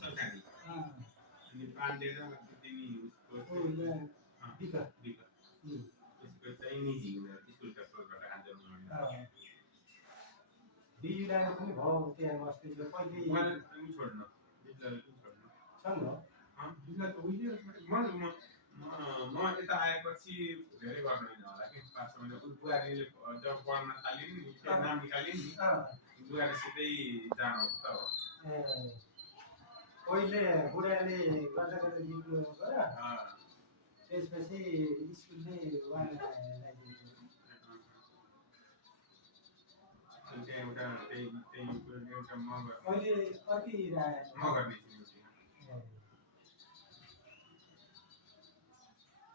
सरकारी अनि पाण्डे र तिमी उसको उसको चाहिँ निजी स्कुलका स्रोतबाट आन्दोलन बिजुलीको पनि भयो त्यहाँ अस्ति पहिले पनि छोड्नु बिजुली छोड्नु छन् हो बिजुली त उहिले म यता आएपछि धेरै गर्नु होइन होला कि 5 महिना बुहारीले जब पढ्न थाल्यो नि नाम निकाल्यो नि बुहारीसितै जानु त हो पहिले बुढाले गर्दा गर्दा बिग्रियो गएर त्यसपछि स्कुलले उहाँलाई एउटा मगर अहिले कति मगर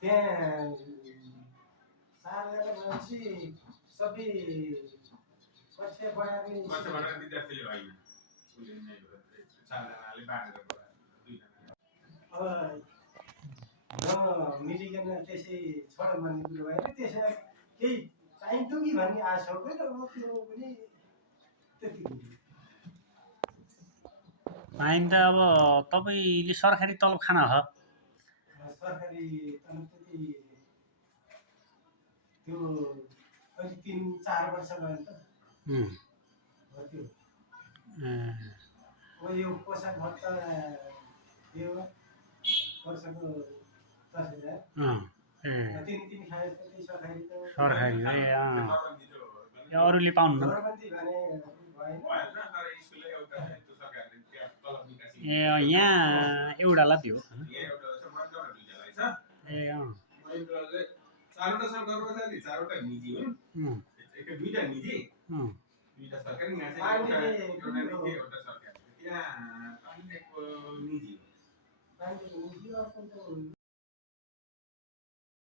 त्यहाँ 4 जना मान्छे सबै कक्षा बढाएर विद्यार्थीले होइन उसले नै 4 जनाले बाँडेर पढायो 2 जना अब मिलिकन त्यसै छोड भन्ने कुरो भएन त्यसै केही चाहिन्थ्यो कि भन्ने आशा हो क्या अब त्यो पनि त्यति पाइन त अब तपाईले सरकारी तलब खाना हो सरकारी तलब त्यति त्यो अहिले 3-4 वर्ष भयो नि त त्यो यो पोसाक भत्ता यो वर्षको 10,000 तिमी खाए त्यति सरकारी त सरकारी अरूले पाउनु गभर्नमेन्टले भने भएन ए यहाँ एउटालाई दियो ए चारवटा सरकारको छ नि चारवटा निजी हुन् दुईटा निजी दुईटा सरकारी यहाँ चाहिँ एउटा निजी एउटा सरकारी त्यहाँ पाण्डेको निजी पाण्डेको निजी अर्को